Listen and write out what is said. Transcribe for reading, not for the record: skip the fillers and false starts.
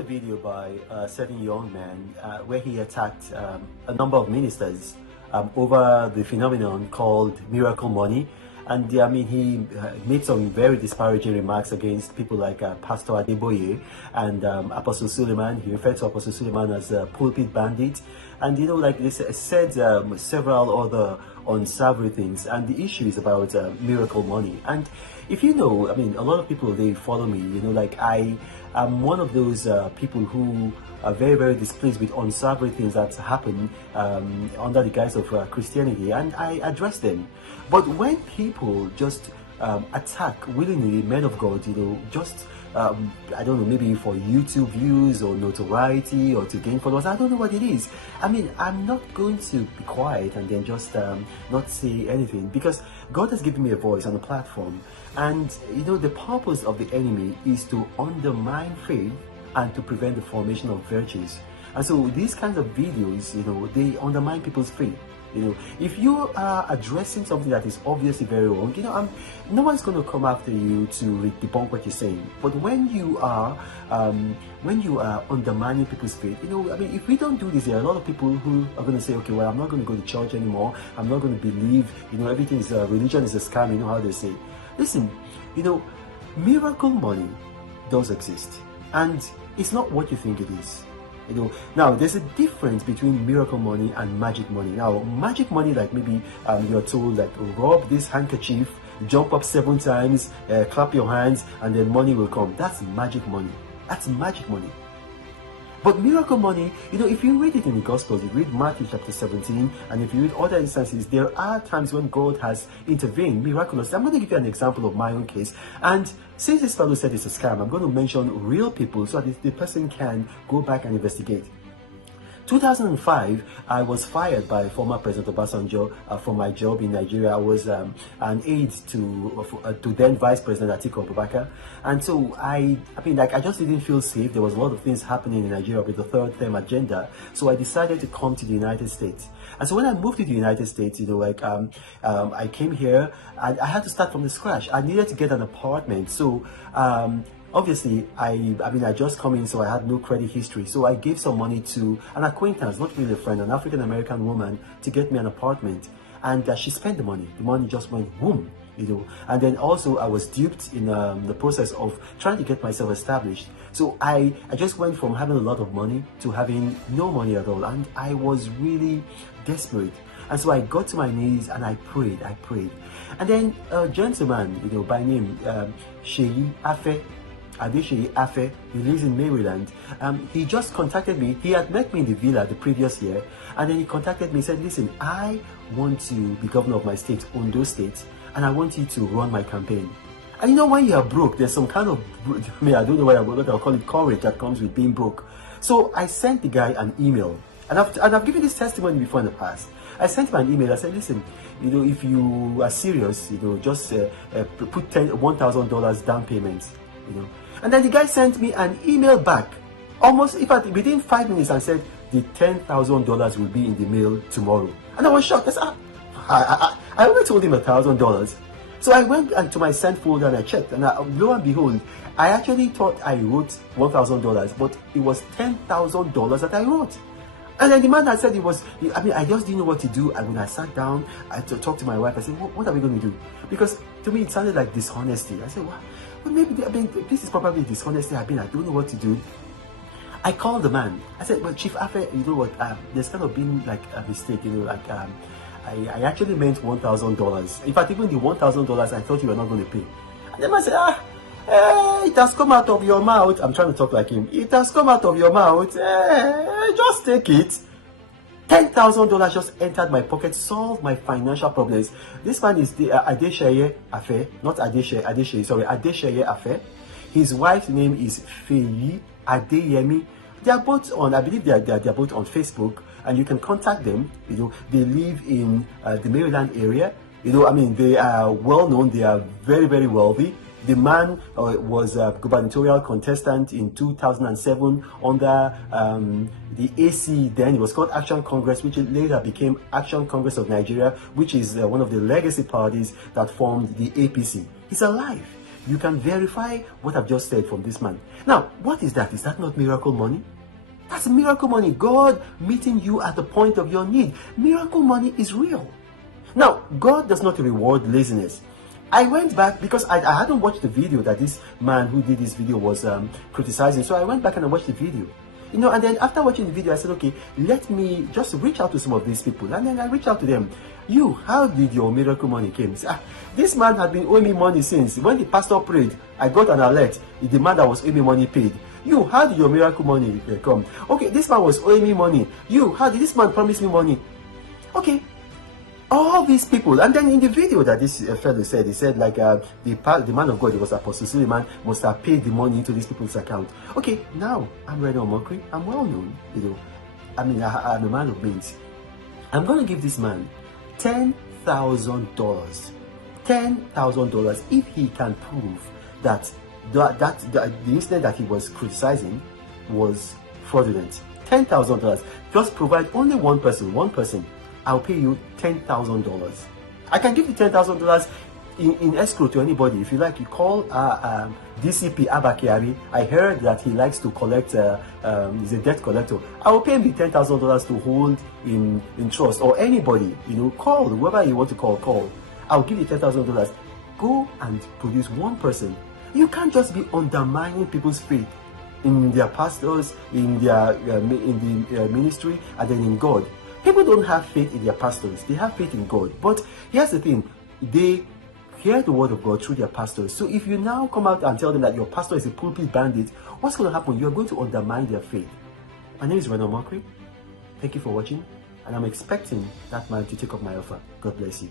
a video by a certain young man where he attacked a number of ministers over the phenomenon called miracle money. And I mean, he made some very disparaging remarks against people like Pastor Adeboye and Apostle Suleiman. He referred to Apostle Suleiman as a pulpit bandit. And you know, like they said several other unsavory things. And the issue is about miracle money. And if you know, I mean, a lot of people, they follow me, you know, like I am one of those people who are very, very displeased with unsavory things that happen under the guise of Christianity, and I address them. But when people just attack willingly men of God, you know, just I don't know, maybe for YouTube views or notoriety or to gain followers, I don't know what it is. I mean, I'm not going to be quiet and then just not say anything, because God has given me a voice on a platform, and you know, the purpose of the enemy is to undermine faith and to prevent the formation of virtues. And so these kinds of videos, you know, they undermine people's faith. You know, if you are addressing something that is obviously very wrong, you know, no one's going to come after you to debunk what you're saying. But when you are undermining people's faith, you know, I mean, if we don't do this, there are a lot of people who are going to say, okay, well, I'm not going to go to church anymore. I'm not going to believe, you know, everything is religion is a scam. You know how they say. Listen, you know, miracle money does exist, and it's not what you think it is. You know, now there's a difference between miracle money and magic money. Now, magic money, like maybe you're told that rub this handkerchief, jump up 7 times, clap your hands, and then money will come. That's magic money. That's magic money. But miracle money, you know, if you read it in the Gospels, you read Matthew chapter 17, and if you read other instances, there are times when God has intervened miraculously. I'm going to give you an example of my own case. And since this fellow said it's a scam, I'm going to mention real people so that the person can go back and investigate. 2005, I was fired by former President Obasanjo from my job in Nigeria. I was an aide to then Vice President Atiku Abubakar, and so I mean, like, I just didn't feel safe. There was a lot of things happening in Nigeria with the third term agenda, so I decided to come to the United States. And so when I moved to the United States, you know, like I came here and I had to start from the scratch. I needed to get an apartment, so. Obviously, I mean, I just come in, so I had no credit history. So I gave some money to an acquaintance, not really a friend, an African-American woman, to get me an apartment. And she spent the money. The money just went boom, you know. And then also I was duped in the process of trying to get myself established. So I just went from having a lot of money to having no money at all. And I was really desperate. And so I got to my knees and I prayed. And then a gentleman, you know, by name Sheyi Afe, Adeshe Afe, he lives in Maryland. He just contacted me. He had met me in the villa the previous year, and then he contacted me and said, listen, I want to be governor of my state, Ondo State, and I want you to run my campaign. And you know, when you are broke, there's some kind of, I mean, I don't know what I'll call it, courage that comes with being broke. So I sent the guy an email, and I've given this testimony before in the past. I sent him an email. I said, listen, you know, if you are serious, you know, just put $1,000 down payment, you know. And then the guy sent me an email back, almost, in fact, within 5 minutes, and said the $10,000 will be in the mail tomorrow. And I was shocked. I said, I only told him $1,000. So I went to my sent folder and I checked, and lo and behold, I actually thought I wrote $1,000, but it was $10,000 that I wrote. And then the man had said it was, I mean, I just didn't know what to do. And when I sat down, I talked to my wife. I said, what are we going to do? Because to me, it sounded like dishonesty. I said, well, maybe, I mean, this is probably dishonesty. I don't know what to do. I called the man. I said, well, Chief Afe, you know what, there's kind of been like a mistake, you know, like, I actually meant $1,000. In fact, even the $1,000, I thought you were not going to pay. And the man said, it has come out of your mouth. I'm trying to talk like him. It has come out of your mouth. Just take it. $10,000 just entered my pocket, solved my financial problems. This man is the Adesheye Afe, not Adesheye, sorry, Adesheye Afe. His wife's name is Feyi Adeyemi. They are both on, I believe they are both on Facebook, and you can contact them. You know, they live in the Maryland area. You know, I mean, they are well known. They are very, very wealthy. The man was a gubernatorial contestant in 2007 under the AC, then it was called Action Congress, which later became Action Congress of Nigeria, which is one of the legacy parties that formed the APC. He's alive. You can verify what I've just said from this man. Now, what is that? Is that not miracle money? That's miracle money. God meeting you at the point of your need. Miracle money is real. Now, God does not reward laziness. I went back because I hadn't watched the video that this man who did this video was criticizing. So I went back and I watched the video. And then after watching the video, I said, okay, let me just reach out to some of these people. And then I reached out to them. How did your miracle money came? This man had been owing me money since. When the pastor prayed, I got an alert. The man that was owing me money paid. How did your miracle money come? Okay, this man was owing me money. How did this man promise me money? Okay. All these people, and then in the video that this fellow said, he said like the man of God, it was Apostle Suleiman, must have paid the money into these people's account. Okay, now I'm reno omokri. I'm well known, I'm a man of means. I'm going to give this man $10,000. $10,000 if he can prove that the incident that he was criticizing was fraudulent. $10,000. Just provide only one person. I'll pay you $10,000. I can give you $10,000 in escrow to anybody. If you like, you call DCP Abakiari. I heard that he likes to collect, he's a debt collector. I will pay him the $10,000 to hold in trust, or anybody, call, whoever you want to call. I'll give you $10,000. Go and produce one person. You can't just be undermining people's faith in their pastors, in their ministry, and then in God. People don't have faith in their pastors. They have faith in God. But here's the thing. They hear the word of God through their pastors. So if you now come out and tell them that your pastor is a pulpit bandit, what's going to happen? You're going to undermine their faith. My name is Reno Omokri. Thank you for watching. And I'm expecting that man to take up my offer. God bless you.